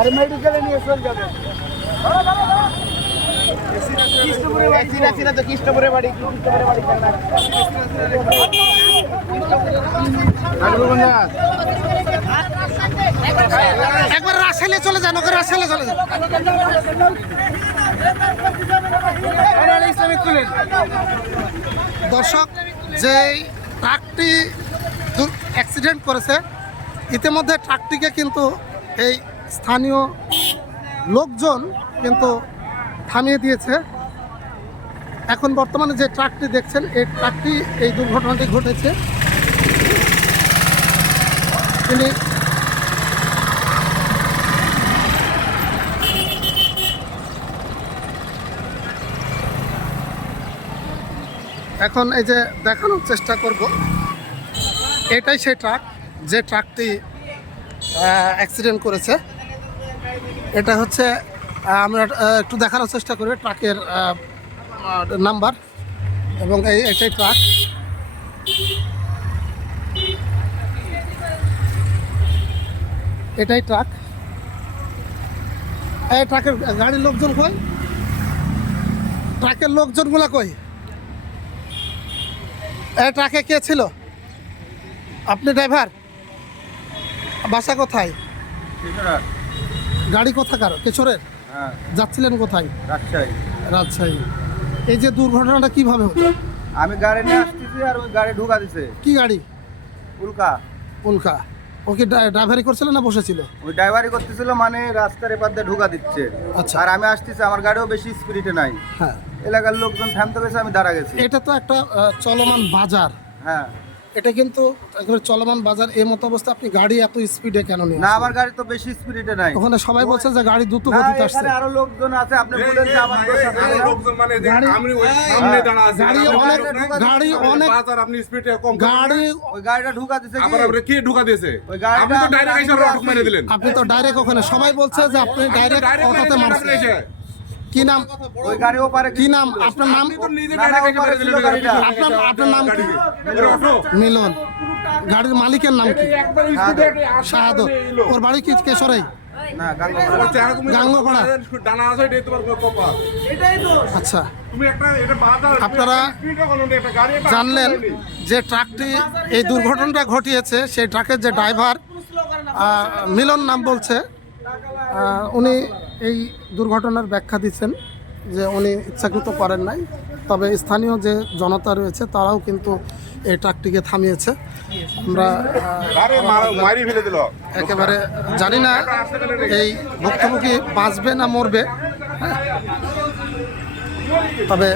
আর মেডিকেলে নিয়ে চলে যাবে। কৃষ্ণপুরে বাড়ি। কৃষ্ণপুরে বাড়ি একবার রাসেলে চলে যান ওকে রাসেলে চলে যান। দর্শক যে ট্রাকটি অ্যাক্সিডেন্ট করেছে ইতিমধ্যে ট্রাকটিকে কিন্তু এই স্থানীয় লোকজন কিন্তু থামিয়ে দিয়েছে। এখন বর্তমানে যে ট্রাকটি দেখছেন, এই ট্রাকটি, এই দুর্ঘটনাটি ঘটেছে। তিনি এখন এই যে দেখানোর চেষ্টা করব। এটাই সেই ট্রাক, যে ট্রাকটি অ্যাক্সিডেন্ট করেছে। এটা হচ্ছে আমরা একটু দেখানোর চেষ্টা করি ট্রাকের নাম্বার এবং এই, এটাই ট্রাক এটাই ট্রাক এই ট্রাকের গাড়ির লোকজন কই? ট্রাকের লোকজনগুলা কই? এই ট্রাকে কে ছিল? আপনি ড্রাইভার বাসা কোথায়? গাড়ি কোথাকার? কেশরের? হ্যাঁ। যাচ্ছিলেন কোথায়? রাজশাহী। রাজশাহী। এই যে দুর্ঘটনাটা কীভাবে হলো? আমি গাড়ি নিয়ে আসতেছি আর ওই গাড়ি ঢুকা দিছে। কি গাড়ি? উল্কা। উল্কা। ও কি ড্রাই- ড্রাইভারি করছিল না বসেছিল? ওই ড্রাইভারি করতেছিল মানে রাস্তার এপার দিয়ে ঢুকা দিচ্ছে। আচ্ছা। আর আমি আসতেছি আমার গাড়িও বেশি স্পিডে নাই। হ্যাঁ। এলাকার লোকজন থামতে গেছে আমি দাঁড়া গেছি। এটা তো একটা চলমান বাজার। হ্যাঁ। এটা কিন্তু একেবারে চলমান বাজার এই মতো অবস্থা আপনি গাড়ি এত স্পিডে কেন নিয়ে না? আমার গাড়ি তো বেশি স্পিডে নাই ওখানে সবাই বলছে যে গাড়ি দ্রুত গতিতে আসছে এখানে আরও লোকজন আছে আপনি বলেন যে আমার দোষ আছে না। লোকজন মানে গাড়ি- আমি ওই সামনে দাঁড়া আছি। গাড়ি অনেক গাড়ি অনেক বাজার আপনি স্পিডে কম গাড়ি ওই গাড়িটা ঢুকা দিছে কি? আবার আপনি কে ঢুকা দিয়েছে ওই গাড়িটা আপনি তো ডাইরেক্ট এসে রড মেরে দিলেন আপনি তো ডাইরেক্ট ওখানে সবাই বলছে যে আপনি ডাইরেক্ট ডাইরেক্ট অটোতে মারছেন কি নাম? ওই গাড়িও পারে কি নাম? আপনার নাম। আপনার আপনার নাম কি? মিলন। গাড়ির মালিকের নাম কি? একবার শাহাদত ওর বাড়ি কি কেশরাই না গাঙ্গা গাঙ্গপাড়া। ডানা আছে এটাই তোমার কপাল। আচ্ছা। তুমি একটা এটা বাজার আপনারা জানলেন যে ট্রাকটি এই দুর্ঘটনাটা ঘটিয়েছে সেই ট্রাকের যে ড্রাইভার মিলন নাম বলছে। উনি এই দুর্ঘটনার ব্যাখ্যা দিচ্ছেন যে উনি ইচ্ছাকৃত করেন নাই। তবে স্থানীয় যে জনতা রয়েছে তারাও কিন্তু এই ট্রাকটিকে থামিয়েছে। আমরা একেবারে জানি না এই ভুক্তভোগী বাঁচবে না মরবে হ্যাঁ। তবে